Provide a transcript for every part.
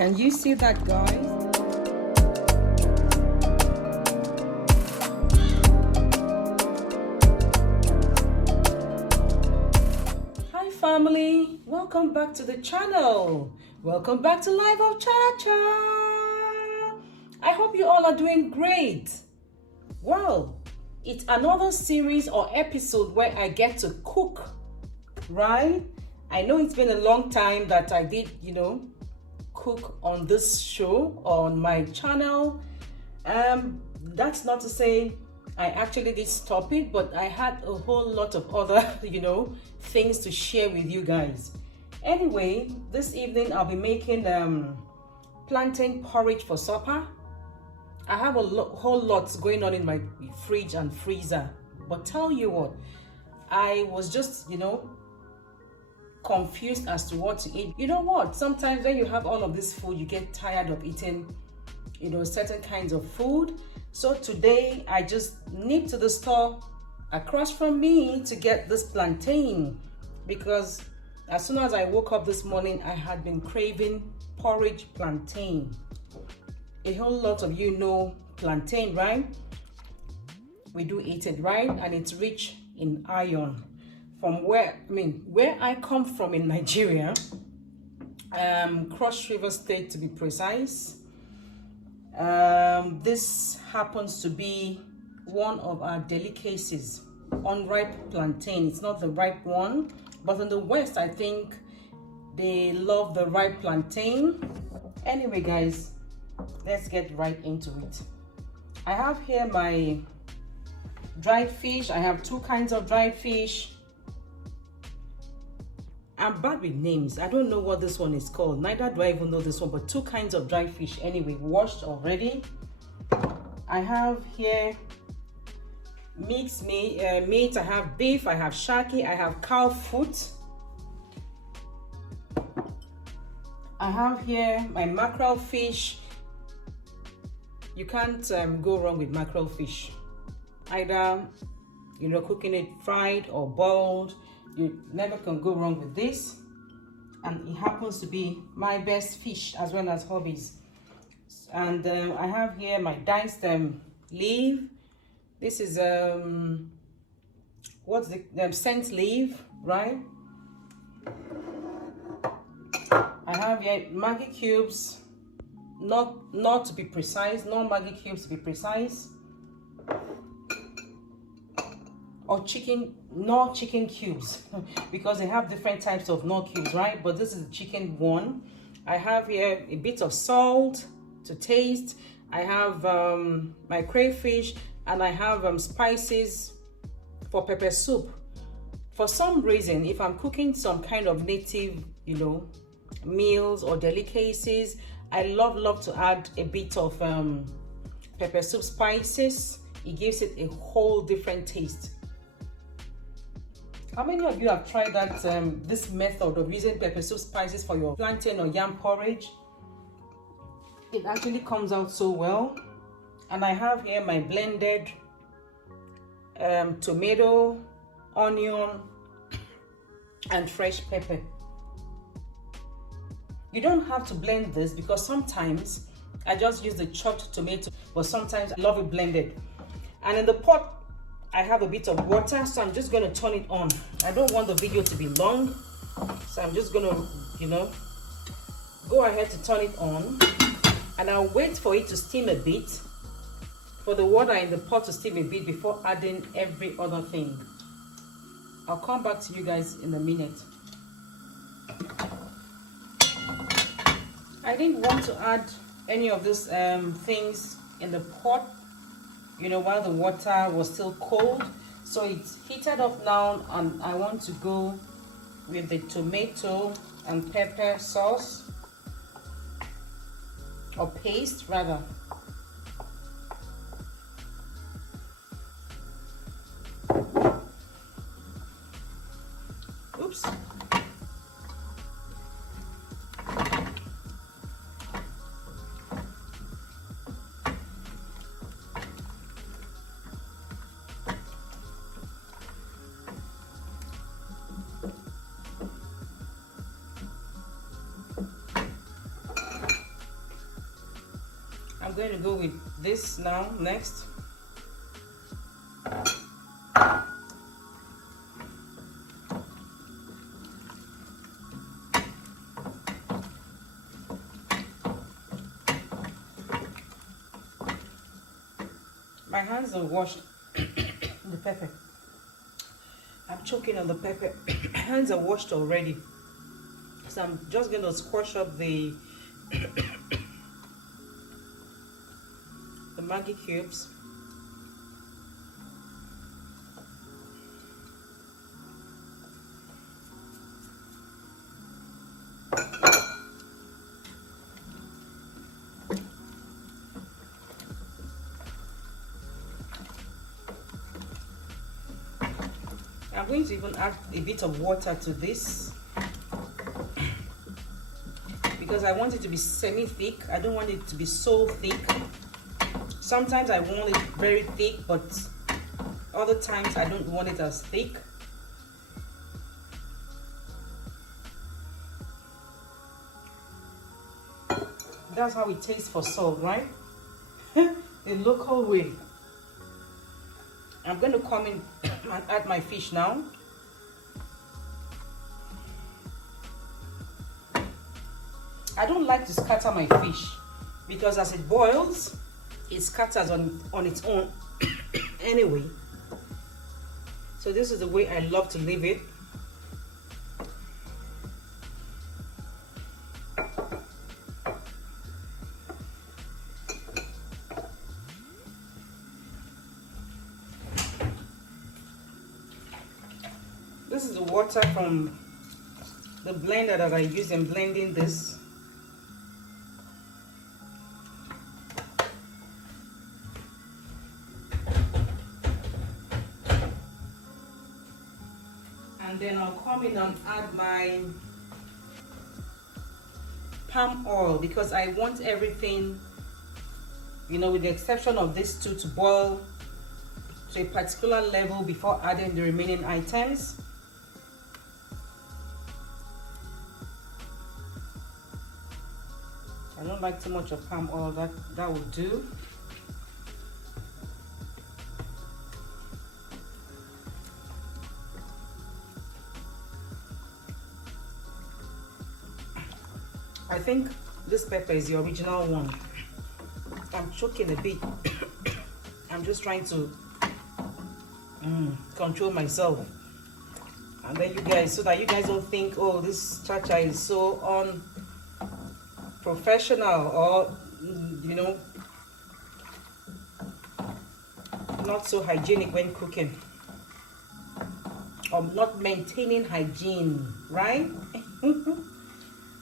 Can you see that, guys? Hi family, welcome back to the channel. Welcome back to Life of Cha-Cha. I hope you all are doing great. Well, it's another series or episode where I get to cook, right? I know it's been a long time that I did, cook on this show on my channel. That's not to say I actually did stop it, but I had a whole lot of other, things to share with you guys. Anyway, this evening I'll be making plantain porridge for supper. I have a whole lot going on in my fridge and freezer, but tell you what, I was just, confused as to what to eat. You know what? Sometimes when you have all of this food, you get tired of eating, certain kinds of food. So today I just nipped to the store across from me to get this plantain, because as soon as I woke up this morning, I had been craving porridge plantain. A whole lot of you know plantain, right? We do eat it, right? And it's rich in iron. From where I come from in Nigeria, Cross River State to be precise. This happens to be one of our delicacies, unripe plantain. It's not the ripe one, but in the West, I think they love the ripe plantain. Anyway, guys, let's get right into it. I have here my dried fish. I have two kinds of dried fish. I'm bad with names. I don't know what this one is called. Neither do I even know this one, but two kinds of dried fish anyway, washed already. I have here mixed meat. I have beef, I have shaki, I have cow foot. I have here my mackerel fish. You can't go wrong with mackerel fish. Either, cooking it fried or boiled. You never can go wrong with this, and it happens to be my best fish as well as hobbies. And I have here my diced leaf. This is what's the scent leaf, right? I have here Maggi cubes, not to be precise, no Maggi cubes to be precise, or Knorr chicken cubes, because they have different types of Knorr cubes, right? But this is the chicken one. I have here a bit of salt to taste. I have my crayfish, and I have spices for pepper soup. For some reason, if I'm cooking some kind of native, meals or delicacies, I love to add a bit of pepper soup spices. It gives it a whole different taste. How many of you have tried that this method of using pepper soup spices for your plantain or yam porridge? It actually comes out so well. And I have here my blended tomato, onion, and fresh pepper. You don't have to blend this, because sometimes I just use the chopped tomato, but sometimes I love it blended. And in the pot, I have a bit of water, so I'm just going to turn it on. I don't want the video to be long, so I'm just going to, go ahead to turn it on. And I'll wait for it to steam a bit, for the water in the pot to steam a bit before adding every other thing. I'll come back to you guys in a minute. I didn't want to add any of these things in the pot, while the water was still cold. So it's heated up now, and I want to go with the tomato and pepper sauce, or paste rather. Oops. going to go with this now next. My hands are washed. The pepper. I'm choking on the pepper. My hands are washed already. So I'm just going to squash up the Maggi cubes. I'm going to even add a bit of water to this because I want it to be semi-thick. I don't want it to be so thick. Sometimes I want it very thick, but other times I don't want it as thick. That's how it tastes for salt, right? The local way. I'm going to come in and add my fish now. I don't like to scatter my fish because as it boils, it scatters on its own anyway. So this is the way I love to leave it. This is the water from the blender that I use in blending this. And then I'll come in and add my palm oil because I want everything, you know, with the exception of these two, to boil to a particular level before adding the remaining items. I don't like too much of palm oil, that will do. I think this pepper is the original one. I'm choking a bit. I'm just trying to control myself. And then you guys, so that you guys don't think, oh, this cha-cha is so unprofessional or, you know, not so hygienic when cooking. Or not maintaining hygiene, right?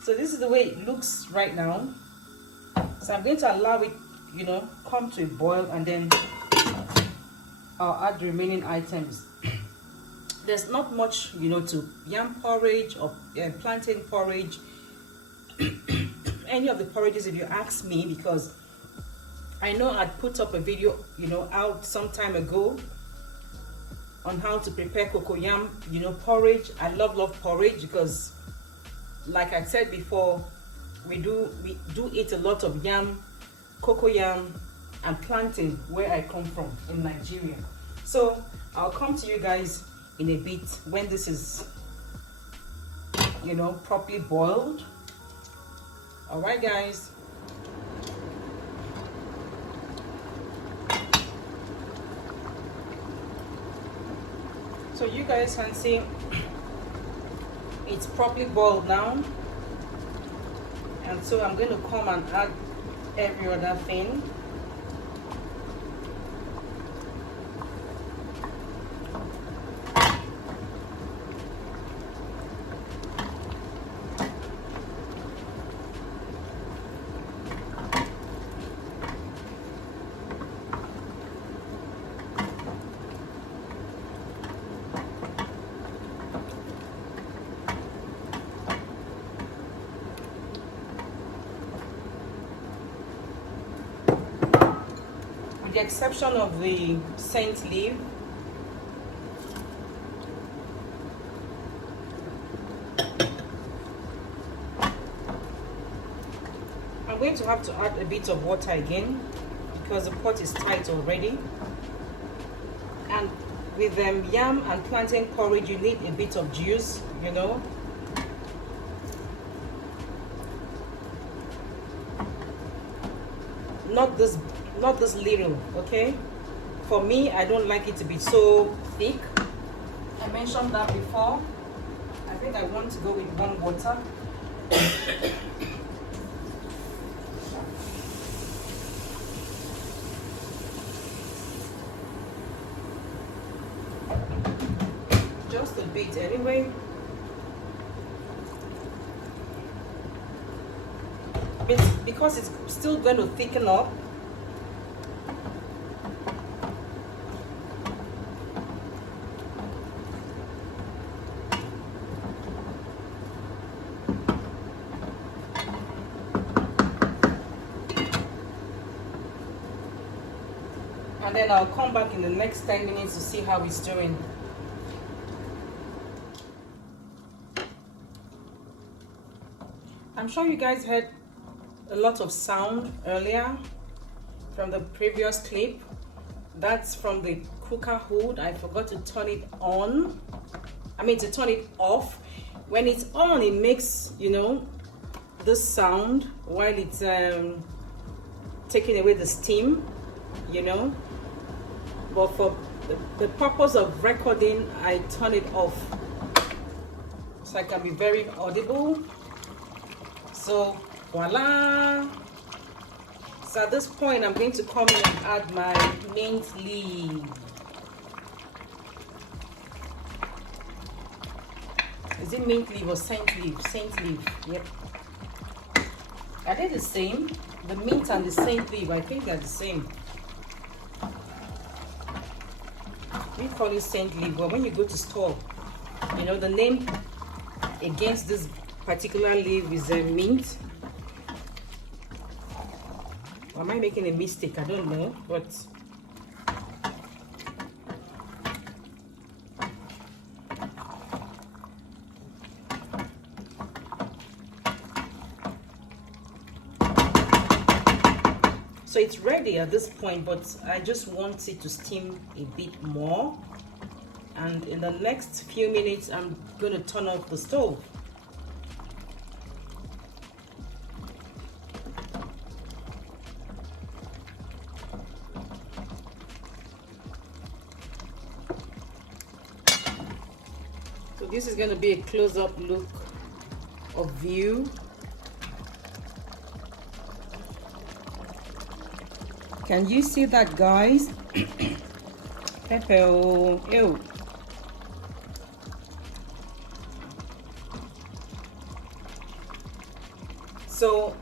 So this is the way it looks right now. So I'm going to allow it, you know, come to a boil, and then I'll add the remaining items. There's not much, you know, to yam porridge or plantain porridge. Any of the porridges, if you ask me, because I know I'd put up a video, you know, out some time ago on how to prepare cocoyam, you know, porridge. I love porridge because, like I said before, we do eat a lot of yam, cocoyam, and plantain where I come from in Nigeria. So I'll come to you guys in a bit when this is, you know, properly boiled. All right, guys. So you guys can see it's properly boiled now, and so I'm going to come and add every other thing. With the exception of the scent leaf, I'm I'm going to have to add a bit of water again because the pot is tight already. And with yam and plantain porridge, you need a bit of juice, you know. Not this little, okay? For me, I don't like it to be so thick. I mentioned that before. I think I want to go with warm water. Just a bit anyway. Because it's still going to thicken up. And then I'll come back in the next 10 minutes to see how it's doing. I'm sure you guys heard a lot of sound earlier from the previous clip. That's from the cooker hood. I forgot to turn it on. To turn it off. When it's on, it makes, you know, this sound while it's taking away the steam, you know. But for the purpose of recording, I turn it off so I can be very audible. So voila. So at this point, I'm going to come in and add my mint leaf. Is it mint leaf or saint leaf? Saint leaf, yep. Are they the same? The mint and the saint leaf, I think they're the same. We call it saint leaf, but when you go to store, you know, the name against this particular leaf is mint. Or am I making a mistake? I don't know, but so it's ready at this point, but I just want it to steam a bit more. And in the next few minutes, I'm going to turn off the stove. So this is going to be a close-up look of view. Can you see that, guys? Pepper, ew. So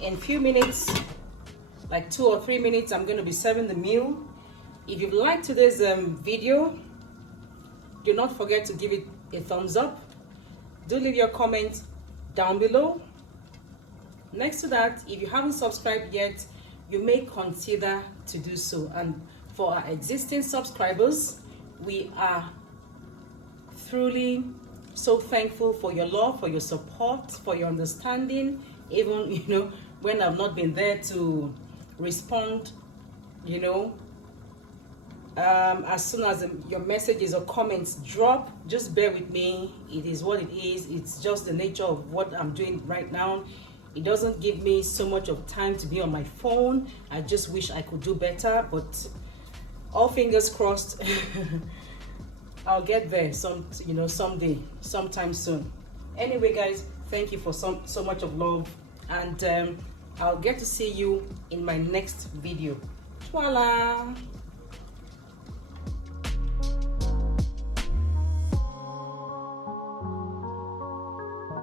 in few minutes, like 2 or 3 minutes, I'm going to be serving the meal. If you like today's video, do not forget to give it a thumbs up. Do leave your comments down below. Next to that, if you haven't subscribed yet, you may consider to do so. And for our existing subscribers, we are truly so thankful for your love, for your support, for your understanding. Even, you know, when I've not been there to respond, you know, as soon as your messages or comments drop, just bear with me. It is what it is. It's just the nature of what I'm doing right now. It doesn't give me so much of time to be on my phone. I just wish I could do better, but all fingers crossed. I'll get there someday, sometime soon. Anyway, guys, thank you for so much of love, and I'll get to see you in my next video. Voila.